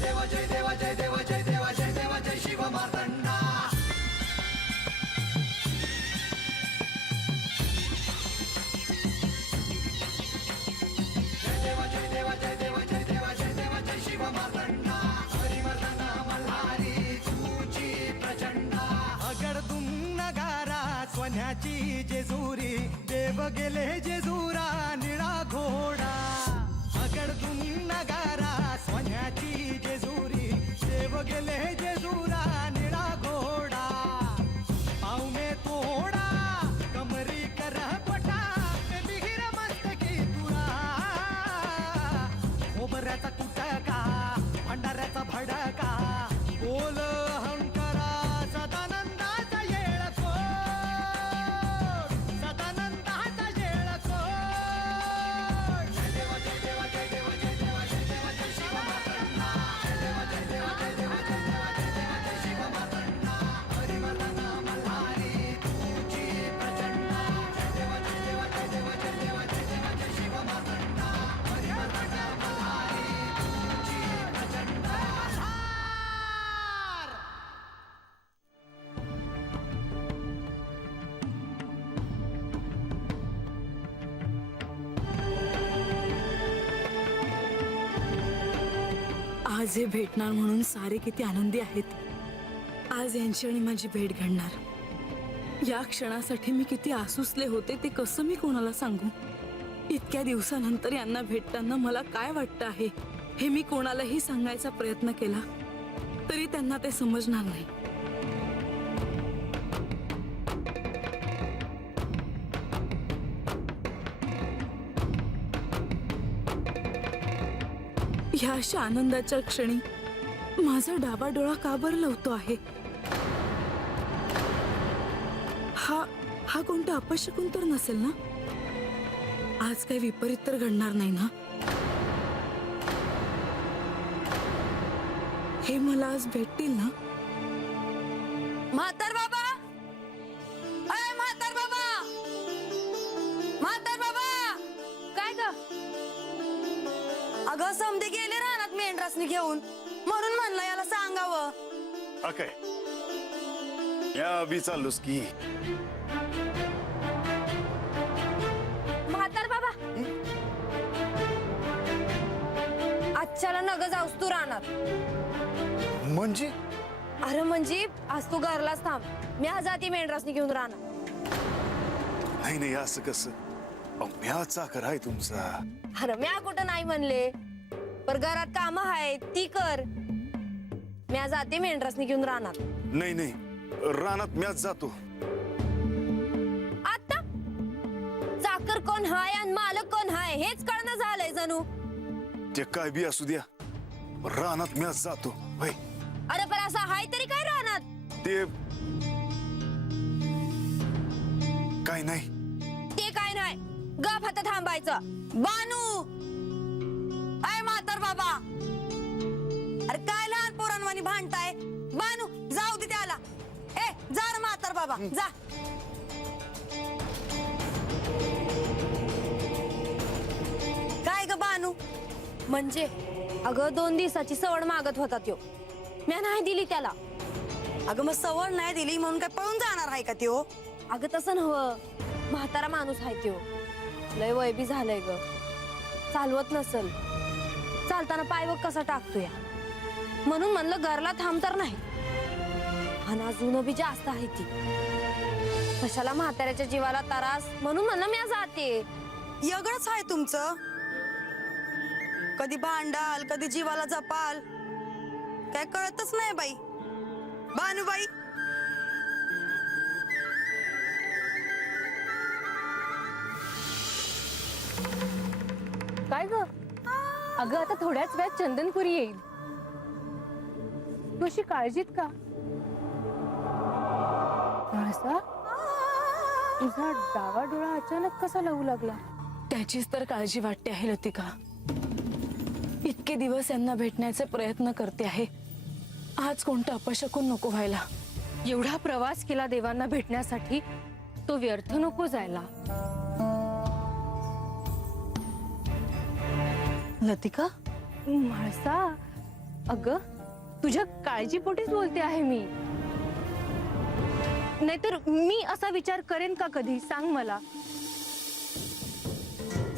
देव जय देव जय देव जय देव जय देव जय शिव मार्तंडा. जय देव जय देव जय देव जय देव जय देव जय शिव मार्तंडा. हरिवर्धन मल्हारी तुझी प्रचंडा. अगडदुम नगारा सोन्याची जेजुरी, देव गेले जेजुरा निळा घोडा. अगडदुम नगारा सोन्याची जेजुरी, देव गेले जेजुरा निळा घोडा. पाव में तोडा कमरी कर पटा, ते बिहिर मस्तकी तुरा. खोबऱ्याचा कुटका भंडाऱ्याचा भडका, बोल अहंकारा सदानंदाचा येळको, सदानंदाचा येळको. जय देव जय देव जय देव जय देव जय देव जय शिव मार्तंडा. जय देव जय देव जय देव जय देव जय देव जय शिव मार्तंडा. हरिवर्धन मल्हारी तुझी प्रचंडा. जय देव जय देव जय देव जय देव जय देव जय शिव मार्तंडा. हरिवर्धन मल्हारी तुझी प्रचंडा. आज हे भेटणार म्हणून सारे किती आनंदी आहेत. आज यांची आणि माझी भेट घडणार. या क्षणासाठी मी किती आसुसले होते ते कसं मी कोणाला सांगू. इतक्या दिवसानंतर यांना भेटताना मला काय वाटतं आहे हे मी कोणालाही सांगायचा प्रयत्न केला तरी त्यांना ते समजणार नाही. ह्या अशा आनंदाच्या क्षणी माझा डावा डोळा का बरं लवतो आहे. हा कोणता अपशकुन तर नसेल ना. आज काही विपरीत तर घडणार नाही ना. हे मला आज भेटतील ना. म्हातार बाबा, अय म्हातार बाबा, म्हातार बाबा. काय ग? अगं समधे गेले रानात मेंढरासनी घेऊन, म्हणून म्हणलं याला सांगावं. अकय या बी चाललोस की. म्हातार बाबा, आजच्याला नग जाऊस तू रानात. म्हणजे अरे म्हणजे आज तू घरलाच थांब. मी आज जाती मेंढरासनी घेऊन रानात. नाही नाही असं कसं. म्या चाकर आहे तुमचा. अरे म्या कुठं नाही म्हणले, पर घरात काम आहेत ती कर. म्या जाते मेंढरासनी घेऊन रानात. नाही नाही रानात म्याच जातो. आता चाकर कोण हाय आणि मालक कोण हाय हेच कळणं झालंय जणू. ते काय बी असू द्या, रानात म्याच जातो. होय अरे पण असं हाय तरी काय रानात. ते काय नाही. ते काय नाही, गप हात थांबायचं. बानू, अय म्हातार बाबा, अरे काय लहान पोरांवानी भांडताय. बानू जाऊ दे त्याला. ए जा रे म्हातार बाबा जा. काय ग बानू? म्हणजे अगं 2 दिवसाची सवड मागत होता त्यो, म्या नाही दिली त्याला. अगं मग सवड नाही दिली म्हणून काय पळून जाणार आहे का त्यो? अगं तसं नव्ह, म्हातारा माणूस आहे त्यो. लय वय बी झालंय ग, चालवत नसल. चालताना पाय बघ कसा टाकतोय. म्हणून म्हणलं घरला थांब तर नाही. आणि अजून बी जास्त आहे ती. कशाला म्हाताऱ्याच्या जीवाला त्रास, म्हणून म्हणलं मी जाते. एवढंच आहे तुमचं. कधी भांडाल कधी जीवाला जपाल, काय कळतच नाही बाई. भानुबाई, काय ग? अगं आता थोड्याच वेळात चंदनपुरी येईल. तू अशी काळजीत का? असा तुझा डावा डोळा अचानक कसा लागू लागला? त्याचीच तर काळजी वाटते आहे लतिका. इतके दिवस यांना भेटण्याचे प्रयत्न करते आहे. आज कोणतं अपशकुन नको व्हायला. एवढा प्रवास केला देवांना भेटण्यासाठी, तो व्यर्थ नको जायला. लतिका, म्हाळसा, अगं तुझ्या काळजीपोटीच बोलते आहे मी. नाहीतर मी असा विचार करेन का कधी, सांग मला.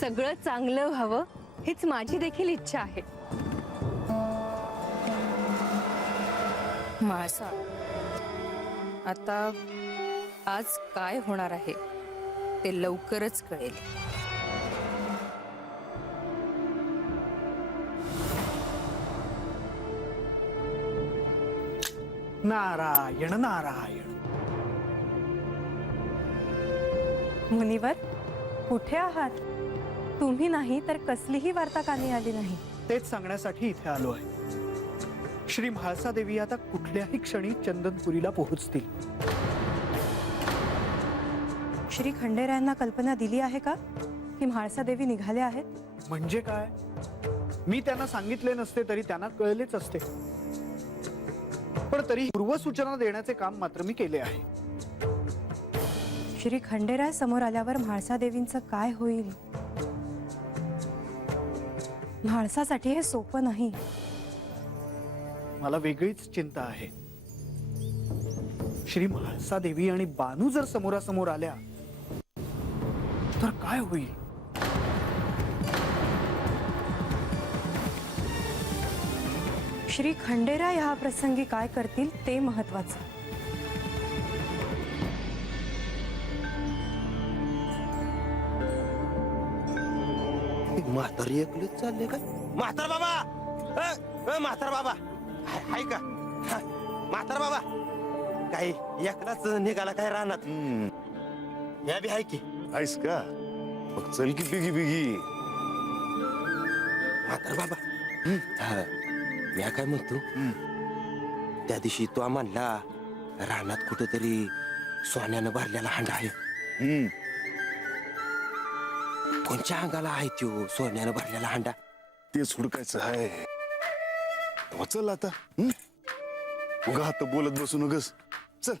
सगळं चांगलं व्हावं हीच माझी देखील इच्छा आहे. मासा आता आज काय होणार आहे ते लवकरच कळेल. नारायण नारायण. मुनिवर कुठे आहात? तुम्ही नाही तर कसलीही वार्ता कानी आली नाही. तेच सांगण्यासाठी इथे आलो आहे. श्री म्हाळसा देवी आता कुठल्याही क्षणी चंदनपुरीला पोहोचतील. श्री खंडेरायांना कल्पना दिली आहे का की म्हाळसा देवी निघाल्या आहेत? म्हणजे काय? मी त्यांना सांगितले नसते तरी त्यांना कळलेच असते. पण तरी पूर्वसूचना देण्याचे काम मात्र मी केले आहे. श्री खंडेराय समोर आल्यावर म्हाळसा देवींचं काय होईल? म्हाळसासाठी हे सोपं नाही. मला वेगळीच चिंता आहे. श्री म्हाळसा देवी आणि बानू जर समोरासमोर आल्या तर काय होईल? श्री खंडेराय ह्या प्रसंगी काय करतील ते महत्वाचं. म्हातारी एकलीच चालले का? म्हातार बाबा, म्हातार बाबा हाय का? म्हातार बाबा काही एकलाच निघाला काय रानात? या बी हाय की? आहेस का? मग चल की बिगी बिगी. म्हातार बाबा मी काय म्हणतो, त्या दिवशी तो म्हणला रानात कुठेतरी सोन्यानं भरलेला हांडा आहे. कोणच्या अंगाला आहे तो सोन्यानं भरलेला हांडा? तेच हुडकायचं आहे. तेव्हा चल आता. उगा हात बोलत बसू नगस. चल.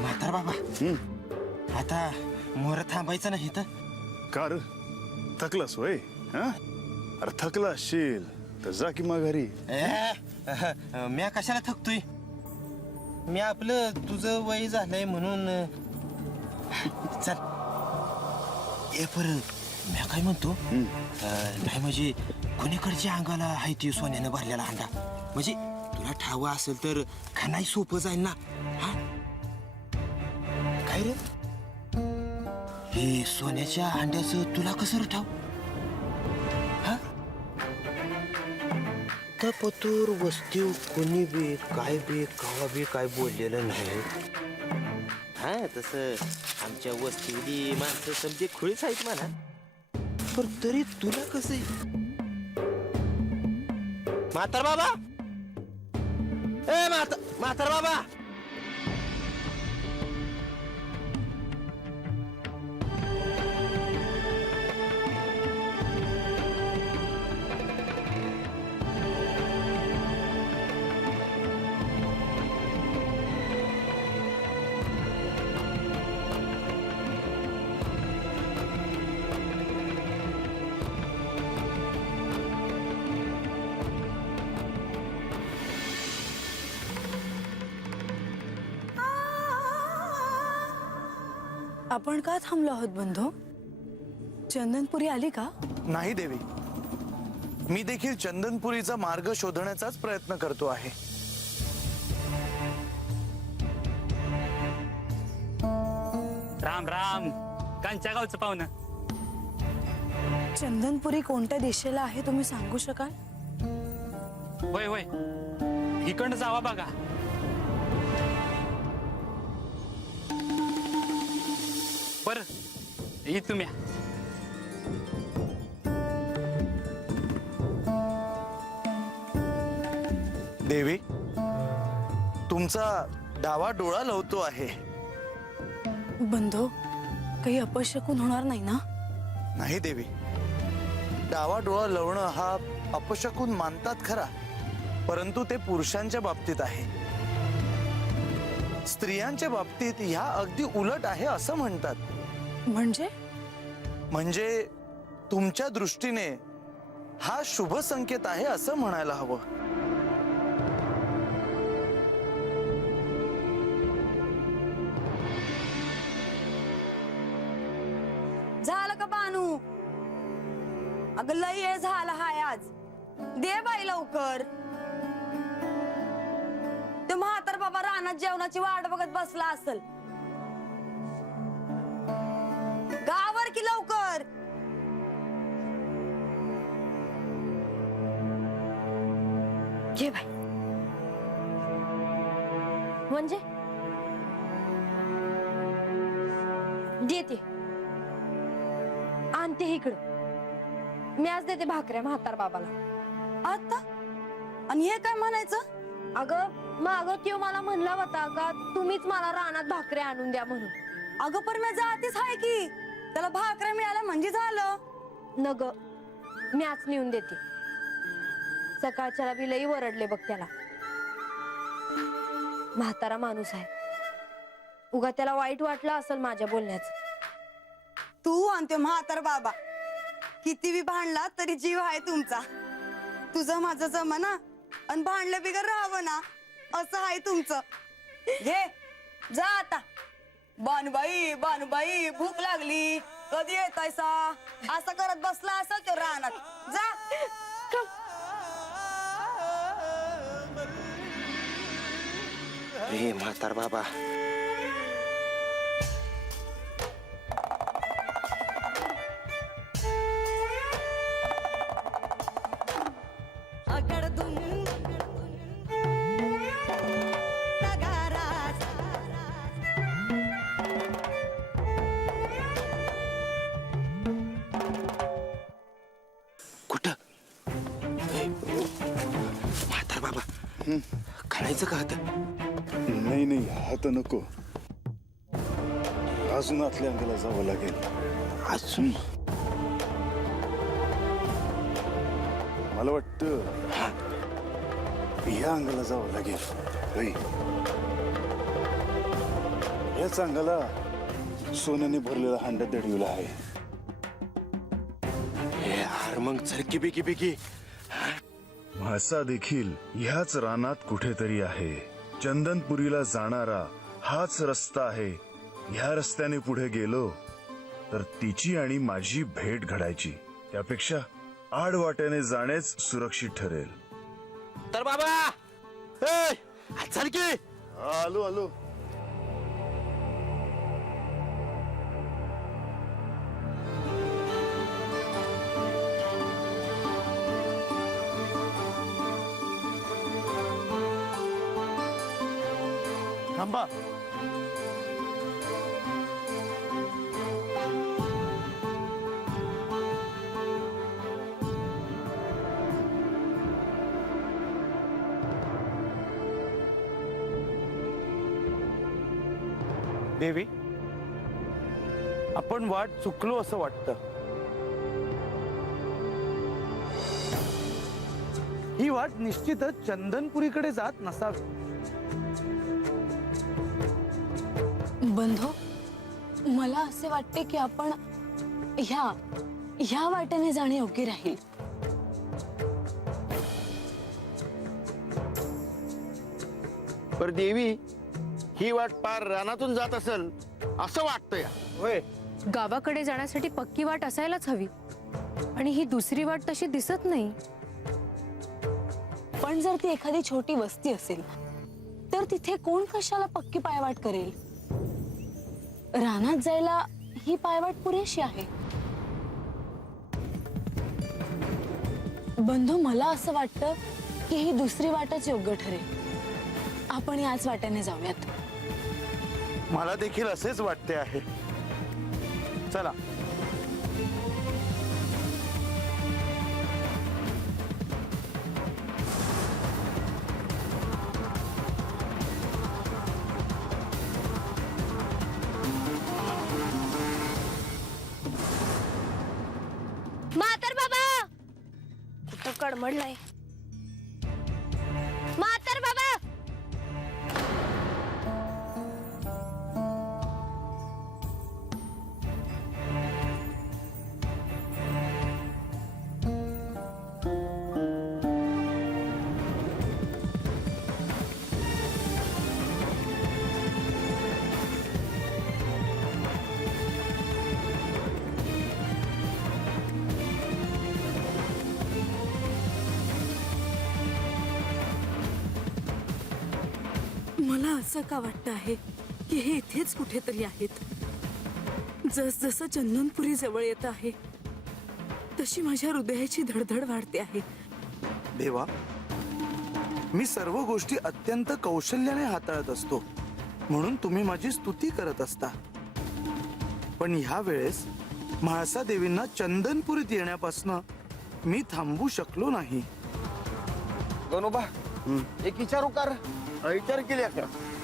म्हातार बाबा आता मोर थांबायचं नाही तर? का रे? थकलास होय? हा? अरे थकला असशील तर जा की माघारी. म्या कशाला थकतोय? मी आपलं तुझं वय झालंय म्हणून चल. ए परत म्या काय म्हणतो, नाही म्हणजे कोणीकडच्या अंगाला आहे ती सोन्यानं भरलेला अंडा? म्हणजे तुला ठाव असेल तर खानाही सोपं जाईल ना. हा काय रे, हे सोन्याच्या अंड्याचं तुला कसं रे ठाव? हा पतूर वस्तू कोणी बी कावा बी काय बोललेलं नाही. हा तसं आमच्या वस्तीली माणसं समजे खुळीच आहेत म्हणा, पण तरी तुला कसं? म्हातार बाबा, ए म्हातार बाबा, आपण का थांबलो आहोत बंधू? चंदनपुरी आली का? नाही देवी, मी देखील चंदनपुरीचा मार्ग शोधण्याचाच प्रयत्न करतो आहे. राम राम, कांच्या गावचं पाहुणं. चंदनपुरी कोणत्या दिशेला आहे तुम्ही सांगू शकाल? होय होय, इकडं जावा बघा. बर, तुम्ही देवी, तुमचा डावा डोळा लवतो आहे. बंधो, काही अपशकून होणार नाही ना? नाही देवी, डावा डोळा लवणं हा अपशकून मानतात खरा, परंतु ते पुरुषांच्या बाबतीत आहे. स्त्रियांच्या बाबतीत ह्या अगदी उलट आहे असं म्हणतात. म्हणजे तुमच्या दृष्टीने हा शुभ संकेत आहे असं म्हणायला हवं. झालं का बानू? अगं लय वेळ झाला हाय आज. दे बाई लवकर. ते म्हातार बाबा रानात जेवणाची वाट बघत बसला असल. गावर की लवकर. घे बाई. म्हणजे देते, आणते इकडं. मी आज देते भाकऱ्या म्हातार बाबाला. आता आणि हे काय म्हणायचं? अगं माग त्यो मला म्हणला होता का तुम्हीच मला रानात भाकऱ्या आणून द्या म्हणून. अगं पर मी जातीच आहे की. त्याला भाकऱ्या मिळाल्या म्हणजे झालं. नग मी आज नेऊन देते. सकाळच्याला बी लई वरडले बघ त्याला. म्हातारा माणूस आहे, उगा त्याला वाईट वाटलं असेल माझ्या बोलण्याचं. तू आणि ते म्हातार बाबा किती बी भांडला तरी जीव आहे तुमचा. तुझं माझं जमाना आणि भांडलं बिगर राहावं ना असं आहे तुमचं. घे जा आता. बानुबाई बानुबाई भूक लागली, कधी येतायसा असं करत बसला असेल तो रानात. जा. रे म्हातार बाबा, कुठं? म्हातार बाबा, खायचं का आता? नाही नाही, आता नको. अजून आतल्या अंगाला जावं लागेल. अजून मला वाटतं या अंगाला जावं लागेल. होय, याच अंगाला सोन्याने भरलेला हांडा दडविला आहे. हे हार मग चरकी बिकी बिकी. म्हासा देखील ह्याच रानात कुठेतरी आहे. चंदनपुरीला जाणारा हाच रस्ता आहे. ह्या रस्त्याने पुढे गेलो तर तिची आणि माझी भेट घडायची. त्यापेक्षा आडवाट्याने जाणेच सुरक्षित ठरेल. तर बाबा, चल की. आलो आलो. थांबा. देवी, आपण वाट चुकलो असं वाटतं. ही वाट निश्चितच चंदनपुरीकडे जात नसावी. बंधो, मला असे वाटते की आपण ह्या वाटेने जाणे योग्य राहील. पर देवी, ही वाट पार रानातून जात असेल असं वाटतंय. होय, गावाकडे जाण्यासाठी पक्की वाट असायलाच हवी, आणि ही दुसरी वाट तशी दिसत नाही. पण जर ती एखादी छोटी वस्ती असेल तर तिथे कोण कशाला पक्की पायवाट करेल? रानात जायला ही पायवाट पुरेशी आहे. बंधू, मला असं वाटतं की ही दुसरी वाटच योग्य ठरेल. आपण याच वाटेने जाऊयात. मला देखील असेच वाटते आहे. चला. तडमडलाय. म्हातार बाबा, मला असं का वाटतं आहे की हे इथेच कुठेतरी आहेत. जसजसं चंदनपुरी जवळ येत आहे तशी माझ्या हृदयाची धडधड वाढते आहे. देवा, मी सर्व गोष्टी अत्यंत कौशल्याने हाताळत असतो म्हणून तुम्ही माझी स्तुती करत असता. पण ह्या वेळेस म्हाळसा देवींना चंदनपुरीत येण्यापासून मी थांबू शकलो नाही. गणोबा एक विचारू कर. विचार केले का?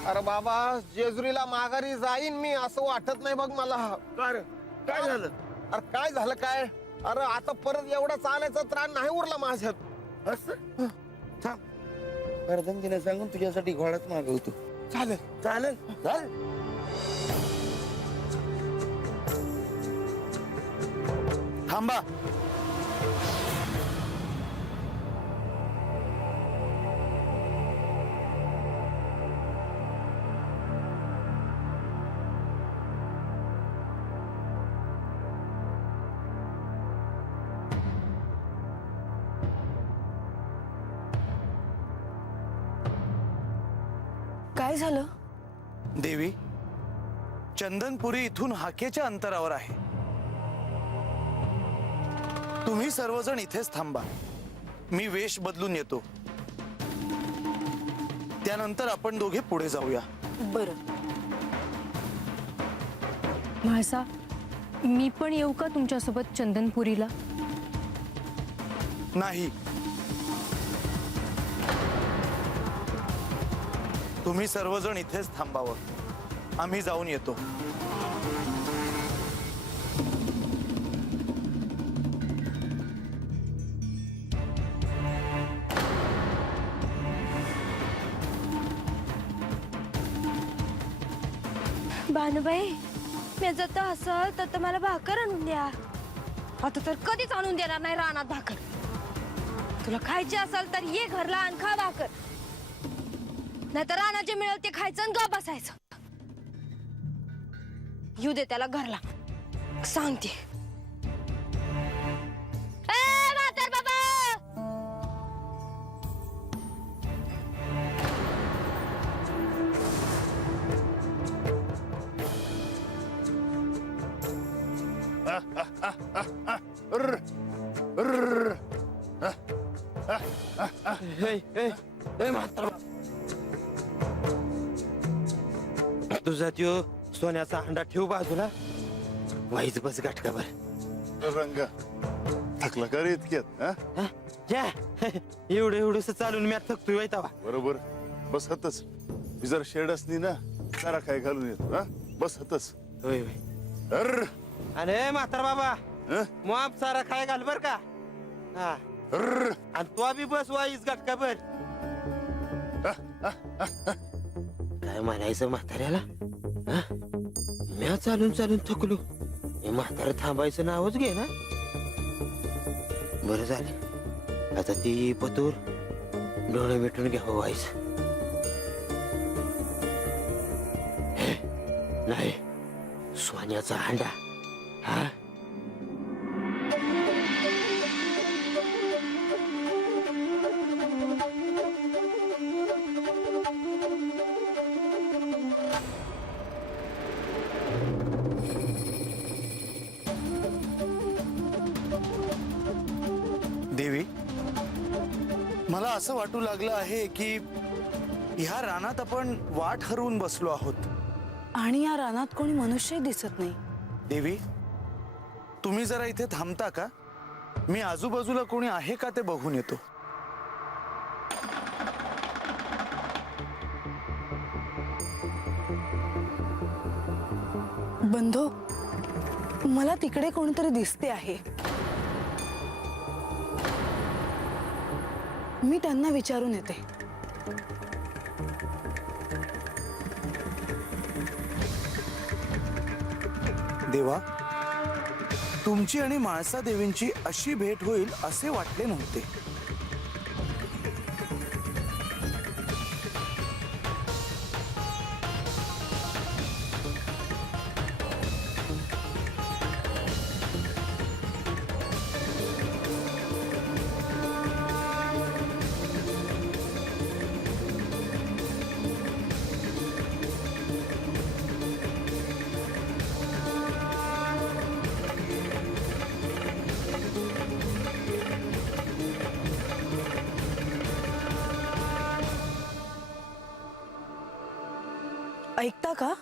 अरे बाबा, जेजुरीला माघारी जाईन मी असं वाटत नाही बघ मला. काय झालं? अरे काय झालं काय? अरे आता परत एवढा चालायचा त्राण नाही उरला माझ्यात. असं थांब, अर्धंगीला सांगून तुझ्यासाठी घोडाच मागवतो. चालेल चालेल चाल. थांबा. काय झालं? देवी, चंदनपुरी इथून हाकेच्या अंतरावर आहे. तुम्ही सर्वजण इथेच थांबा. मी वेश बदलून येतो. त्यानंतर आपण दोघे पुढे जाऊया. बरं. म्हाळसा, मी पण येऊ का तुमच्यासोबत चंदनपुरीला? नाही, तुम्ही सर्वजण इथेच थांबावं. आम्ही जाऊन येतो. भानुबाई, मी जर असल तर मला भाकर आणून द्या. आता तर कधीच आणून देणार नाही रानात भाकर. तुला खायची असेल तर ये घरला आणि खा भाकर. नाही तर रानात जे मिळेल ते खायचं आणि गप बसायचं. येऊ दे त्याला घरला, सांगते. ए म्हातार बाबा, तुझा त्यो सोन्याचा अंडा ठेव बाजूला. वाईच बस गाठकाभर. रंगा थकला का रे इतक्यात? एवढं एवढंस चालून मी थकतोय वाईतावा. बरोबर, बस हतच. मी जर शेड असली ना जरा काय घालून येतो. बस हतच. होय होय. अर्र अरे म्हातार बाबा, हं? माप सारा खाय घाल बर का. हा, अर्र आणि तू बी बस वाईच गाठकाभर. काय म्हणायचं म्हाताऱ्याला? म्या चालून चालून थकलो. हे म्हातारं थांबायचं नावच घे ना. बरं झालं, आता ती पतूर डोळे मिटून घ्यावं व्हायचं. नाही, सोन्याचा अंडा. हा, देवी, मला असं वाटू लागलं आहे की ह्या रानात आपण वाट हरवून बसलो आहोत. आणि या रानात कोणी मनुष्य दिसत नाही. देवी, तुम्ही जरा इथे थांबता का? मी आजूबाजूला कोणी आहे का ते बघून येतो. बंधू, मला तिकडे कोणीतरी दिसते आहे. मी त्यांना विचारून येते. देवा, तुमची आणि माळसा देवींची अशी भेट होईल असे वाटले नव्हते. ऐकता का?